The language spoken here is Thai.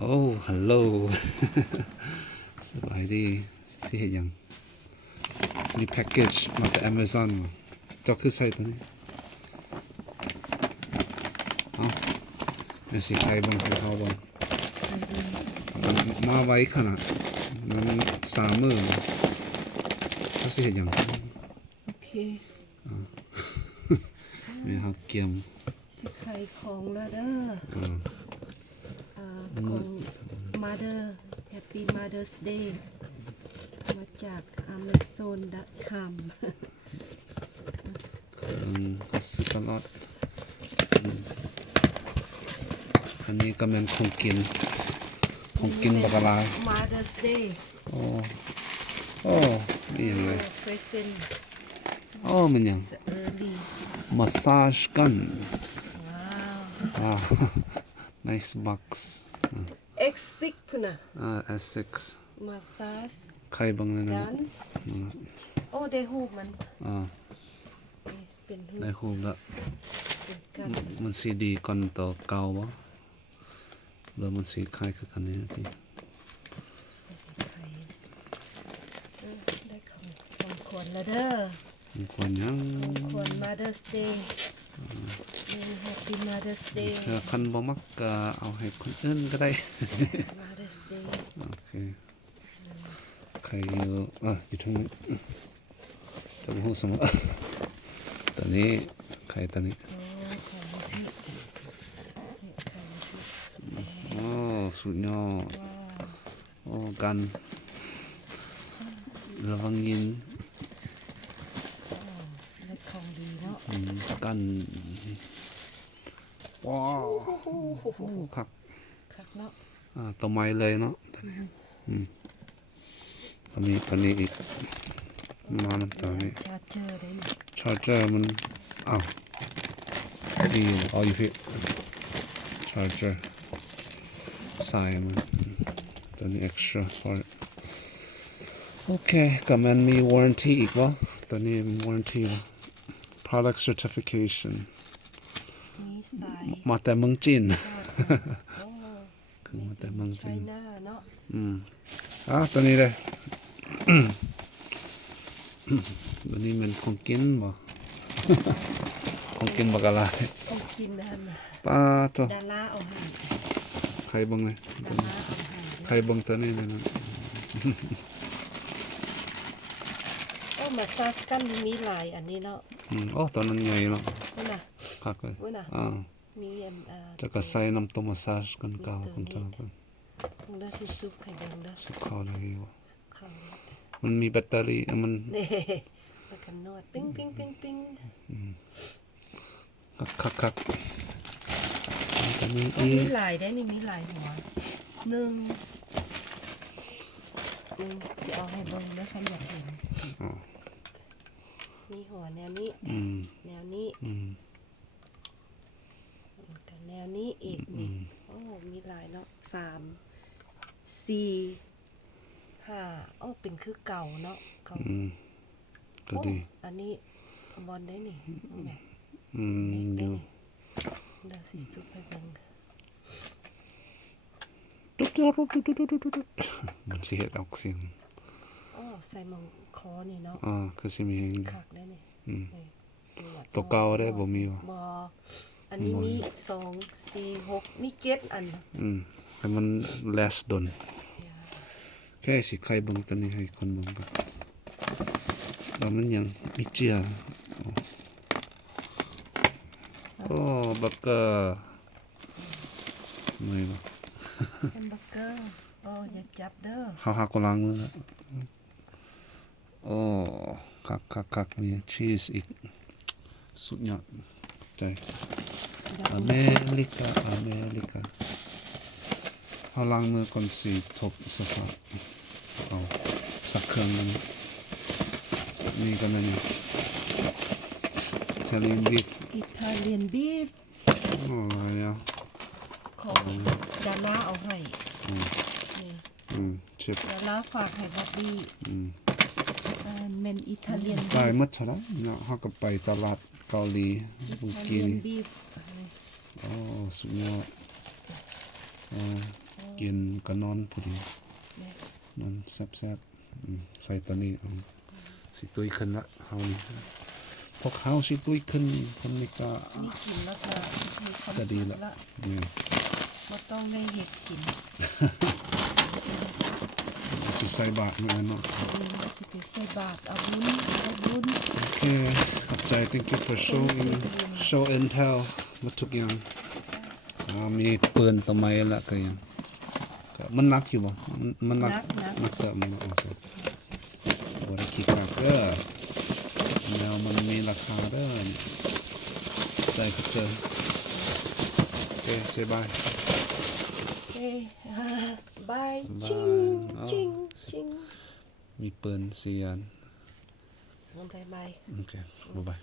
โอ้ฮัลโหลสบายดีสิเห็นยังนี่แพ็กเกจมาจาก Amazon เจ้าคือใส่ตัวนี้เอ้าเนี่ยสิใครบ้างให้เขาบ้างมาไว้ขนาดมัน3 มื้อเขาสิเห็นยังโอเคนี่เขาเกียมสิไข่ของแล้วเด้อของ Mother Happy Mother's Day มาจาก Amazon.com ก็ซื้อตลอดอันนี้ก็เป็นของกินบักลาย Mother's Day โอ้นี่ยังไง present มันยัง early มาสซาจกันว้าว nice box X6 พุ่นน่ะS6 massage ใครบ้างนะกันโอ้ได้รูปมันเป็นรูป ได้รูปแล้ว เป็นกัน มันสีดีก่อนต่อเก่าบ่หรือมันสีคล้ายคือกันนี่พี่ไข่ได้ของขวัญแล้วเด้อควรยังของขวัญ Mother's Day Happy Mother's Day คันบ่มักก็เอาให้คนอื่นก็ได้ Mother's Day โอเคใครอยู่อยู่ทางนี้จะบ่ฮู้สมมุติตอนนี้ใครตอนนี้สุดยอดกันระวังยินของดีเนาะกันว้าวครับเนาะต่อไม้เลยเนาะตอนนี้อีกมาน้ำตาลชาร์เจอร์มันดีเอาอยู่พี่ชาร์เจอร์สายมันตัวนี้ extra for it โอเคกับมันมี warranty อีกวะตัวนี้ warranty วะ product certification มีสายมาแต่เมืองจีนคือมาแต่เมืองจีนเนาะตัวนี้เลยตัวนี้มันของกินบ่ของกินบักอะไรของกินนั่นป้าจ้ะดาราเอาให้ใครบังเลยใครบังตัวนี้เลยนะมาซาสกันมีหลายอันนี้เนาะตอนนั้นไงเนาะน่ะครับเลยมีจะก็ใส่น้ำต้มมาซาจกันเก่ากันเท่ากันแล้วสิซุปให้เบิ่งเด้อซุปข้าวอะไรวะข้าวมันมีแบตเตอรี่มันแล้วก็นวดปิ้งคักตอนนี้มีหลายได้นี่มีหลายหัว1สิเอาให้เบิ่งเด้อคันอยากเห็นมีหัวแนวนี้แนวนี้กับแนวนี้อีกนี่มีหลายเนาะ3 4 5เป็นคือเก่าเนาะเก่าก็ดีอันนี้บอลได้นี่แม่ดูเดี๋ยวสิซุปให้เบิ่งมันสิเฮ็ดออกเสียงใส่มังคอนี่เนาะคือสิมีคักได้นี่ตัวเก่าได้บ่มีวะบ่อันนี้มี2 4 6มี7อันให้มัน last ดนแค่สิใครเบิ่งตัวนี้ให้คนเบิ่งก่อนแล้วมันยังมีเจียบักเกอร์ไม่บ่เป็นบักเกอร์อย่าจับเด้อเฮาหาก็ล้างมือแล้วคักมีชีสอีกสุดยอดใจอเมริกาเฮาล้างมือก่อนสิทบสภาพเอาสักเครื่องนึงนี่ก็มันอิตาเลียนบีฟเนี่ยของดาราเอาให้ชิปดาราฝากให้บ๊อบบี้เป็นอิตาเลียนได้หมดซะแล้วเนาะเฮาก็ไปตลาดเกาหลีเมื่อกี้นี่สุดยอด กินก็นอนพอดี แม่ นอนแซ่บๆใส่ตัวนี้สิตุยขึ้นละเฮานี่พวกเฮาสิตุยขึ้นคนนี้ก็ นี่กินแล้วก็มีความ ก็ดี สุข ละ ละ นี่ บ่ต้องได้เฮ็ดกิน สิใส่บาตรมื้อนั้นเนาะ สิไปใส่บาตรเอาบุญเอาบุญ โอเคขอบใจ thank you for show and tell หมดทุกอย่างมีปืนตัวใหม่ละก็ยังก็มันหนักอยู่บ่มันหนัก นัก หนักเติมมันโอเคบ่ได้คิดหนักเด้อแนวมันมีราคาเด้อใจก็เจอโอเค say bye เอ้ยบาย บาย ชิง อ๋อ ชิงชิง มีปืน4อัน บายบาย โอเคบ๊ายบาย